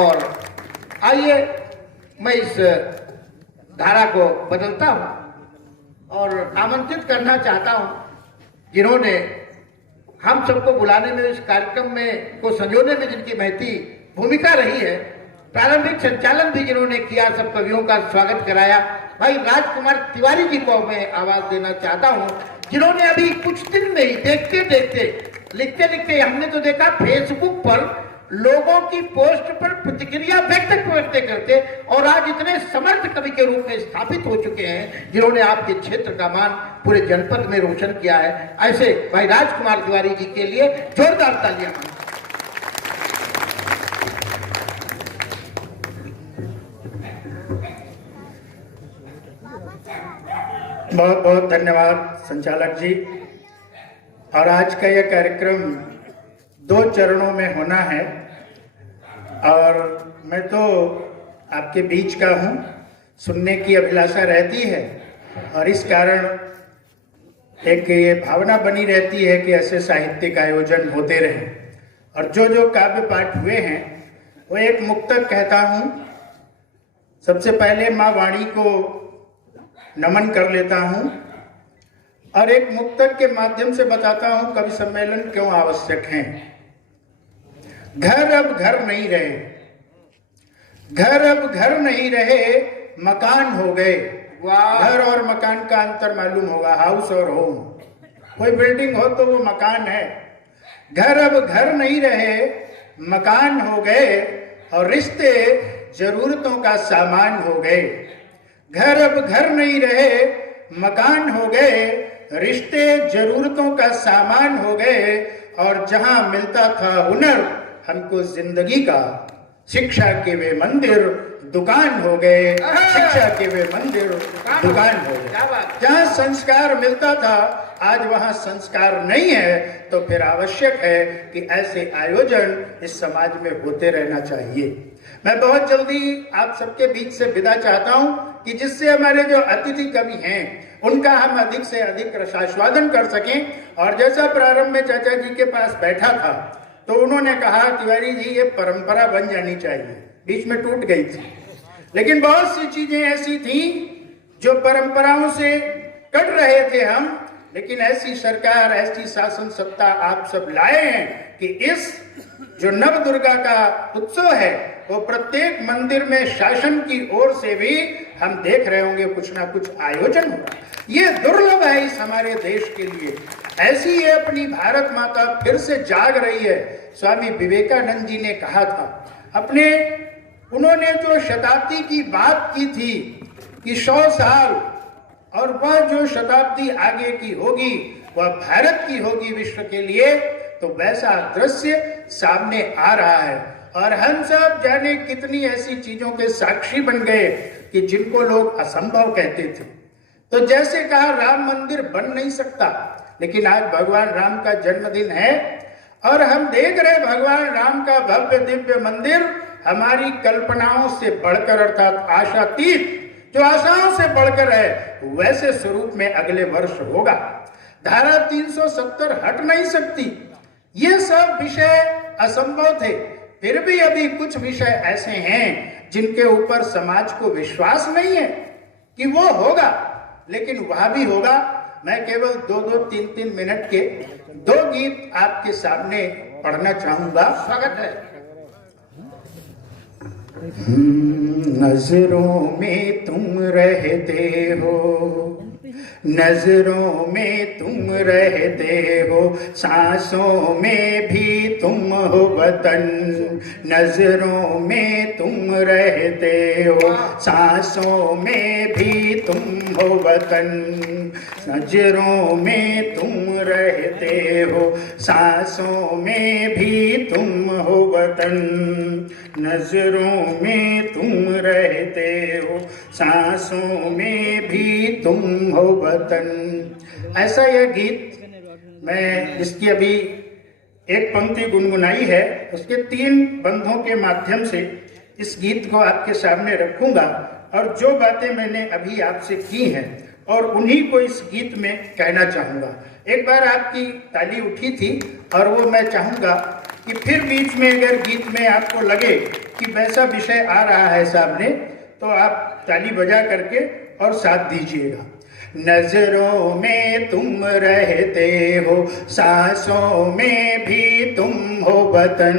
और आइए मैं इस धारा को बदलता हूं और आमंत्रित करना चाहता हूं जिन्होंने हम सबको बुलाने में, इस कार्यक्रम में को संजोने में जिनकी महती भूमिका रही है, प्रारंभिक संचालन भी जिन्होंने किया, सब कवियों का स्वागत कराया, भाई राजकुमार तिवारी जी को मैं आवाज देना चाहता हूं, जिन्होंने अभी कुछ दिन में ही देखते देखते, लिखते लिखते हमने तो देखा फेसबुक पर लोगों की पोस्ट पर प्रतिक्रिया व्यक्त करते और आज इतने समर्थ कवि के रूप में स्थापित हो चुके हैं, जिन्होंने आपके क्षेत्र का मान पूरे जनपद में रोशन किया है। ऐसे भाई राजकुमार तिवारी जी के लिए जोरदार तालियां। बहुत बहुत धन्यवाद संचालक जी। और आज का यह कार्यक्रम 2 चरणों में होना है और मैं तो आपके बीच का हूँ, सुनने की अभिलाषा रहती है और इस कारण एक ये भावना बनी रहती है कि ऐसे साहित्यिक आयोजन होते रहें। और जो जो काव्य पाठ हुए हैं वो एक मुक्तक कहता हूँ। सबसे पहले माँ वाणी को नमन कर लेता हूँ और एक मुक्तक के माध्यम से बताता हूँ कवि सम्मेलन क्यों आवश्यक हैं। घर अब घर नहीं रहे, घर अब घर नहीं रहे, मकान हो गए। घर और मकान का अंतर मालूम होगा, हाउस और होम। कोई बिल्डिंग हो तो वो मकान है। घर अब घर नहीं रहे, मकान हो गए और रिश्ते जरूरतों का सामान हो गए। घर अब घर नहीं रहे, मकान हो गए, रिश्ते जरूरतों का सामान हो गए और जहां मिलता था हुनर हमको जिंदगी का, शिक्षा के वे मंदिर दुकान हो गए। शिक्षा के वे मंदिर दुकान हो गए। जहां संस्कार मिलता था आज वहां संस्कार नहीं है, तो फिर आवश्यक है कि ऐसे आयोजन इस समाज में होते रहना चाहिए। मैं बहुत जल्दी आप सबके बीच से विदा चाहता हूं कि जिससे हमारे जो अतिथि कवि हैं उनका हम अधिक से अधिक रसास्वादन कर सकें। और जैसा प्रारंभ में चाचा जी के पास बैठा था तो उन्होंने कहा तिवारी जी ये परंपरा बन जानी चाहिए, बीच में टूट गई थी, लेकिन बहुत सी चीजें ऐसी थी जो परंपराओं से कट रहे थे हम, लेकिन ऐसी सरकार, ऐसी शासन सत्ता आप सब लाए हैं कि इस जो नव दुर्गा का उत्सव है वो प्रत्येक मंदिर में शासन की ओर से भी हम देख रहे होंगे कुछ ना कुछ आयोजन होगा। ये दुर्लभ है इस हमारे देश के लिए। ऐसी ये अपनी भारत माता फिर से जाग रही है। स्वामी विवेकानंद जी ने कहा था अपने, उन्होंने जो शताब्दी की बात की थी कि 100 साल और वह जो शताब्दी आगे की होगी वह भारत की होगी विश्व के लिए, तो वैसा दृश्य सामने आ रहा है। और हम सब जाने कितनी ऐसी चीजों के साक्षी बन गए कि जिनको लोग असंभव कहते थे। तो जैसे कहा राम मंदिर बन नहीं सकता, लेकिन आज भगवान राम का जन्मदिन है और हम देख रहे भगवान राम का भव्य दिव्य मंदिर हमारी कल्पनाओं से बढ़कर, अर्थात आशातीत जो आशाओं से बढ़कर है, वैसे स्वरूप में अगले वर्ष होगा। धारा 370 हट नहीं सकती। ये सब विषय असंभव थे, फिर भी अभी कुछ विषय ऐसे हैं जिनके ऊपर समाज को विश्वास नहीं है कि वो होगा, लेकिन वह भी होगा। मैं केवल 2-2, 3-3 मिनट के 2 गीत आपके सामने पढ़ना चाहूंगा। स्वागत है। नजरों में तुम रहते हो, नजरों में तुम रहते हो, सांसों में भी तुम हो वतन। नजरों में तुम रहते हो, सांसों में भी तुम हो वतन। नजरों में तुम रहते हो, सांसों में भी तुम हो वतन। नजरों में तुम रहते हो, सांसों में भी तुम हो वतन। ऐसा यह गीत मैं जिसकी अभी एक पंक्ति गुनगुनाई है, उसके 3 बंधों के माध्यम से इस गीत को आपके सामने रखूंगा और जो बातें मैंने अभी आपसे की हैं और उन्हीं को इस गीत में कहना चाहूंगा। एक बार आपकी ताली उठी थी और वो मैं चाहूंगा कि फिर बीच में अगर गीत में आपको लगे कि वैसा विषय आ रहा है सामने, तो आप ताली बजा करके और साथ दीजिएगा। नजरों में तुम रहते हो, सांसों में भी तुम हो वतन,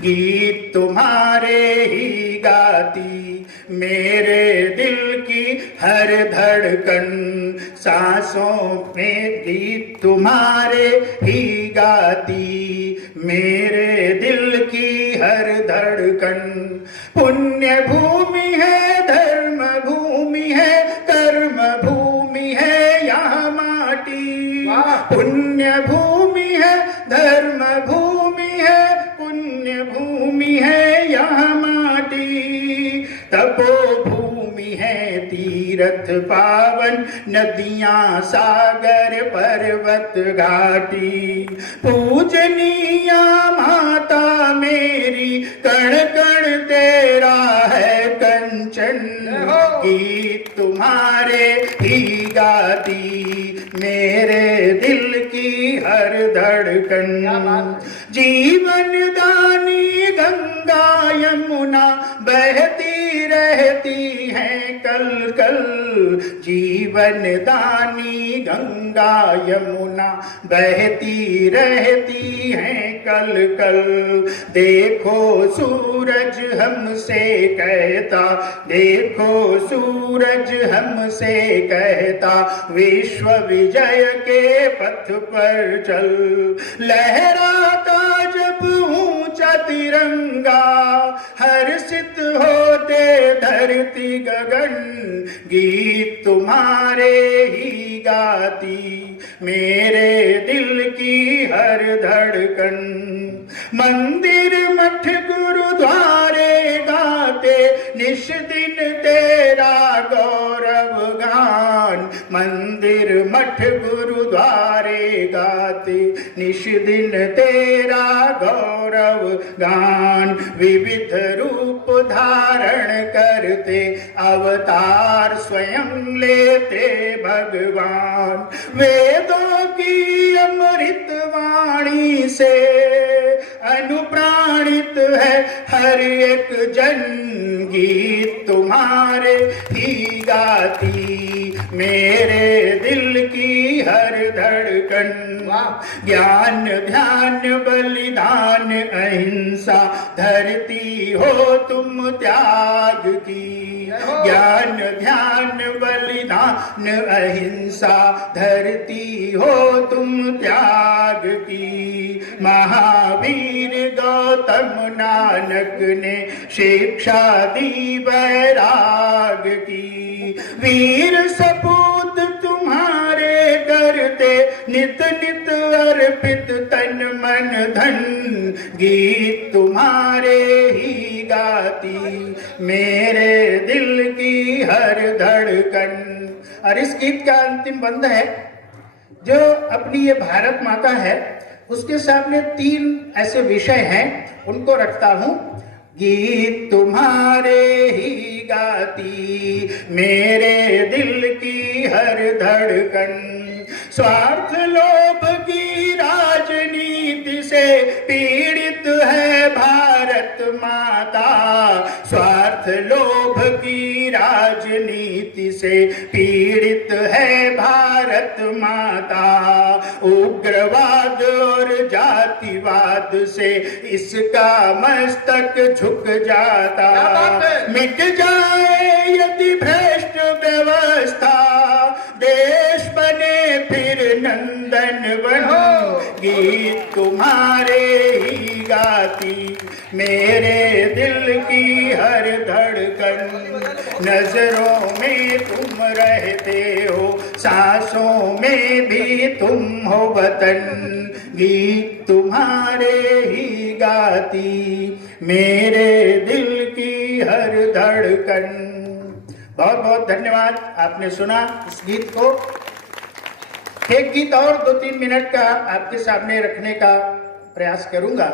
गीत तुम्हारे ही गाती मेरे दिल की हर धड़कन, सांसों में गीत तुम्हारे ही गाती मेरे दिल की हर धड़कन। पुण्य भूमि है, धर्म भूमि है, कर्म भूमि है यहाँ माटी। पुण्य भूमि है, धर्म भूमि है, पुण्य भूमि है यहाँ माटी। तपो भूमि है, तीर्थ पावन, नदियां सागर पर्वत घाटी। पूजनीया माता मेरी, कण कण तेरा है कंचन, गीत तुम्हारे ही गाती मेरे दिल की हर धड़कन। जीवन दानी गंगा यमुना बहती रहती हैं कल कल, जीवन दानी गंगा यमुना बहती रहती हैं कल कल। देखो सूरज हमसे कहता, देखो सूरज हमसे कहता, विश्व विजय के पथ पर चल। लहराता जब ऊंचा तिरंगा, हर्षित होते धरती गगन, गीत तुम्हारे ही गाती मेरे दिल की हर धड़कन। मंदिर मठ गुरुद्वारे गाते निश दिन तेरा गौरव गान, मंदिर मठ गुरुद्वारे गाते निश दिन तेरा गौरव गान। विविध रूप धारण करते अवतार स्वयं लेते भगवान, वेदों की अमृत वाणी से अनुप्राणित है हर एक जन, गीत तुम्हारे ही गाती मेरे दिल की हर धड़कन। ज्ञान ध्यान बलिदान अहिंसा धरती हो तुम त्याग की, ज्ञान ध्यान बलिदान अहिंसा धरती हो तुम त्याग की। महावीर गौतम नानक ने शिक्षा दी वैराग की, वीर सपूत तुम्हारे करते नित नित अर्पित तन मन धन, गीत तुम्हारे ही गाती मेरे दिल की हर धड़कन। और इस गीत का अंतिम बंद है जो अपनी ये भारत माता है, उसके सामने 3 ऐसे विषय हैं, उनको रखता हूं। गीत तुम्हारे ही गाती मेरे दिल की हर धड़कन, स्वार्थ लोभ की राजनीति से पीड़ित है भारत माता, स्वार्थ लोभ की राजनीति से पीड़ित है भारत माता। उग्रवाद और जातिवाद से इसका मस्तक झुक जाता, मिट जाए यदि भ्रष्ट व्यवस्था, देश बने फिर नंदन वन, गीत तुम्हारे ही गाती मेरे दिल की हर धड़कन। नजरों में तुम रहते हो, सांसों में भी तुम हो वतन, गीत तुम्हारे ही गाती मेरे दिल की हर धड़कन। बहुत बहुत धन्यवाद, आपने सुना इस गीत को। एक गीत और 2-3 मिनट का आपके सामने रखने का प्रयास करूंगा।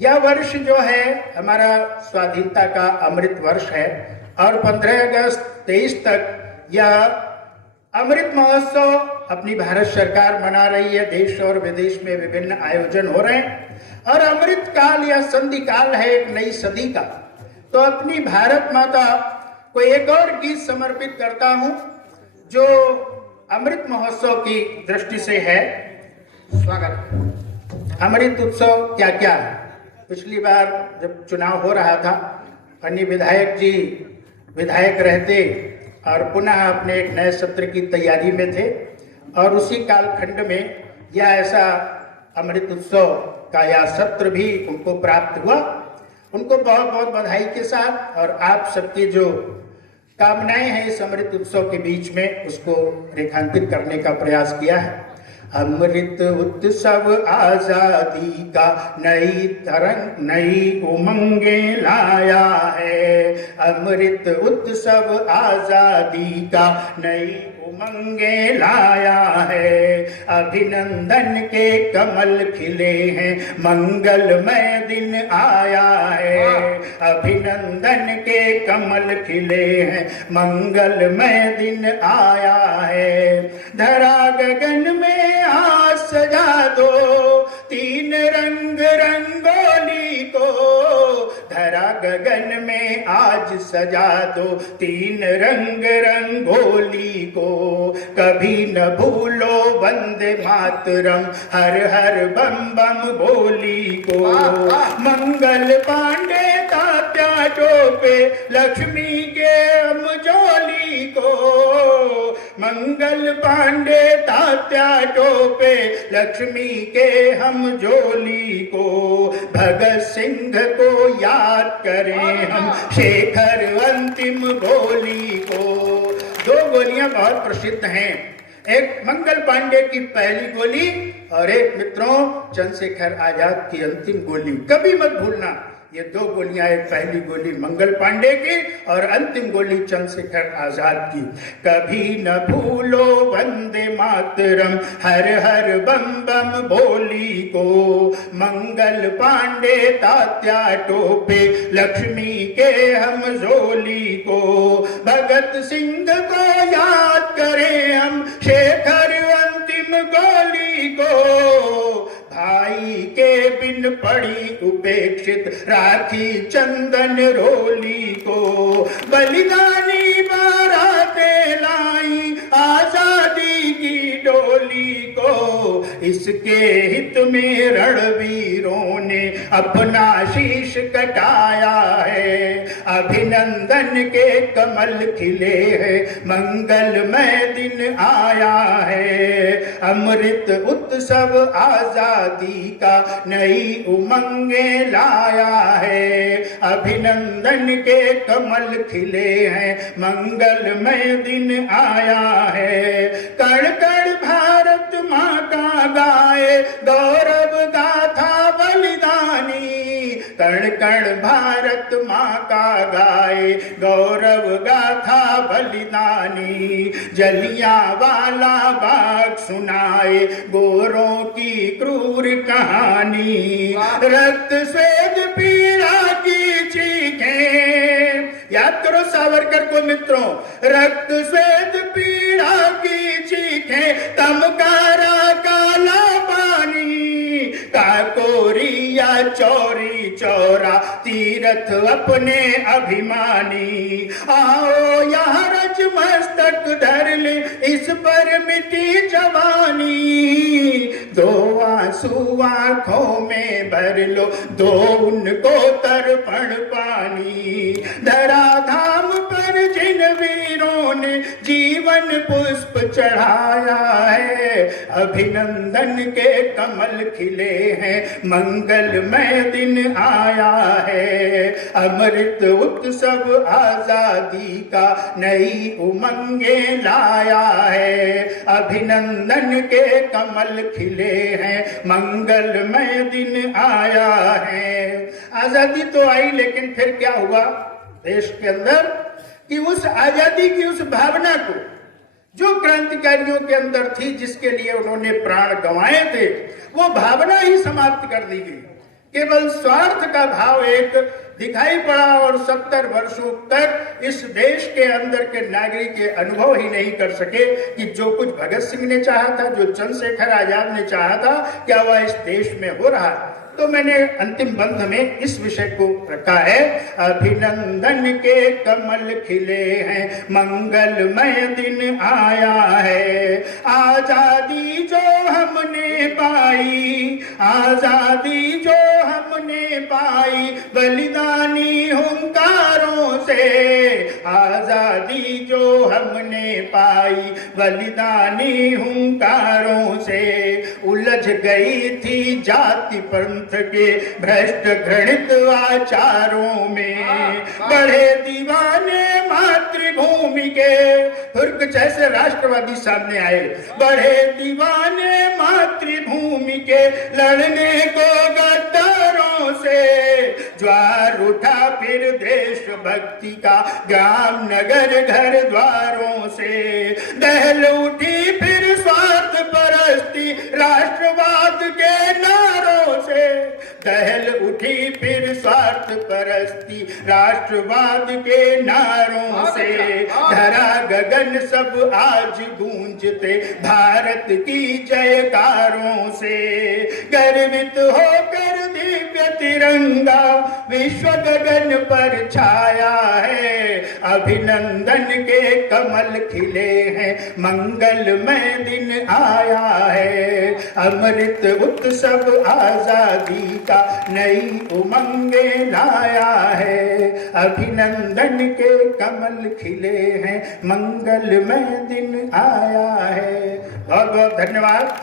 यह वर्ष जो है हमारा स्वाधीनता का अमृत वर्ष है और 15 अगस्त 23 तक यह अमृत महोत्सव अपनी भारत सरकार मना रही है। देश और विदेश में विभिन्न आयोजन हो रहे हैं और अमृत काल या संधि काल है एक नई सदी का। तो अपनी भारत माता को एक और गीत समर्पित करता हूं जो अमृत महोत्सव की दृष्टि से है। स्वागत। अमृत उत्सव क्या क्या है? पिछली बार जब चुनाव हो रहा था, अन्य विधायक जी विधायक रहते और पुनः अपने एक नए सत्र की तैयारी में थे और उसी कालखंड में यह ऐसा अमृत उत्सव का यह सत्र भी उनको प्राप्त हुआ। उनको बहुत बहुत बधाई के साथ और आप सबकी जो कामनाएं हैं इस अमृत उत्सव के बीच में उसको रेखांकित करने का प्रयास किया है। अमृत उत्सव आजादी का नई तरंग नई उमंगे लाया है। अमृत उत्सव आजादी का नई उमंगे लाया है। अभिनंदन के कमल खिले हैं, मंगलमय दिन आया है। अभिनंदन के कमल खिले हैं, मंगलमय दिन आया है। धरा गगन में आज सजा दो तीन रंग रंगोली को। धरा गगन में आज सजा दो तीन रंग रंगोली को। कभी न भूलो वंदे मातरम, हर हर बम बम बोली को। मंगल पांडे तात्या टोपे लक्ष्मी के अमजोली को। मंगल पांडे तात्या टोपे लक्ष्मी के हम जोली को। भगत सिंह को याद करें हम, शेखर अंतिम गोली को। दो गोलियां बहुत प्रसिद्ध हैं, एक मंगल पांडे की पहली गोली और एक मित्रों चंद्रशेखर आजाद की अंतिम गोली। कभी मत भूलना, ये दो गोलियां, एक पहली गोली मंगल पांडे की और अंतिम गोली चंद्रशेखर आजाद की। कभी न भूलो वंदे मातरम, हर हर बम बम बोली को। मंगल पांडे तात्या टोपे लक्ष्मी के हम जोली को। भगत सिंह को याद करें हम, शेखर अंतिम गोली को। भाई के बिन पड़ी उपेक्षित राखी चंदन रोली को। बलिदानी बारातें लाई आजादी की डोली को। इसके हित में रणवीरों ने अपना शीश कटाया है। अभिनंदन के कमल खिले हैं, मंगलमय दिन आया है। अमृत उत्सव आजादी का नई उमंगे लाया है। अभिनंदन के कमल खिले हैं, मंगलमय दिन आया है। कण कण भारत माँ का गाए गौरव गाथा बलिदानी। कण कण भारत माँ का गाए गौरव गाथा बलिदानी। जलियांवाला बाग सुनाए गोरों की क्रूर कहानी। रक्त स्वेद पीड़ा की चीखें, याद करो सावरकर को मित्रों। रक्त स्वेद पीड़ा की चीखें, तमकारा काला पानी। काकोरिया चौरी चौरा तीरथ अपने अभिमानी। आओ यहाँ रज मस्तक धर ले, इस पर मिटी जवानी। दो आंसू आंखों में भर लो, दो उनको तर्पण पानी। धरा धाम पर जिन वीरों ने जीवन पुष्प चढ़ाया है। अभिनंदन के कमल खिले हैं, मंगलमय दिन आया है। अमृत उत्सव आजादी का नई उमंगे लाया है। अभिनंदन के कमल खिले हैं, मंगलमय दिन आया है। आजादी तो आई, लेकिन फिर क्या हुआ देश के अंदर कि उस आजादी की उस भावना को जो क्रांतिकारियों के अंदर थी, जिसके लिए उन्होंने प्राण गंवाए थे, वो भावना ही समाप्त कर दी गई। केवल स्वार्थ का भाव एक दिखाई पड़ा और 70 वर्षों तक इस देश के अंदर के नागरिक ये अनुभव ही नहीं कर सके कि जो कुछ भगत सिंह ने चाहा था, जो चंद्रशेखर आजाद ने चाहा था, क्या वह इस देश में हो रहा है। तो मैंने अंतिम बंध में इस विषय को रखा है, अभिनंदन के कमल खिले हैं, मंगलमय दिन आया है। आजादी जो हमने पाई, आजादी जो हमने पाई, बलिदानी हुंकारों से, आजादी जो हमने पाई, बलिदानी हुंकारों से। उलझ गई थी जाति पंथ के भ्रष्ट घृणित आचारों में, बड़े दीवाने मातृभूमि के, फिर जैसे राष्ट्रवादी सामने आए, बड़े दीवाने मातृभूमि के, लड़ने को गद्दारों से। ज्वार उठा फिर देशभक्ति का ग्राम नगर घर द्वारों से, दहल उठी फिर स्वार्थ परस्ती राष्ट्रवाद के नारों से, दहल उठी फिर स्वार्थ परस्ती राष्ट्रवाद के नारों से। धरा गगन सब आज गूंजते भारत की जयकारों से, गर्वित होकर दिव्य तिरंगा विश्व गगन पर छाया है। अभिनंदन के कमल खिले हैं, मंगलमय दिन आया है। अमृत उत्सव आजादी का नई उमंगे लाया है। अभिनंदन के कमल खिले हैं, मंगलमय दिन आया है। बहुत बहुत धन्यवाद।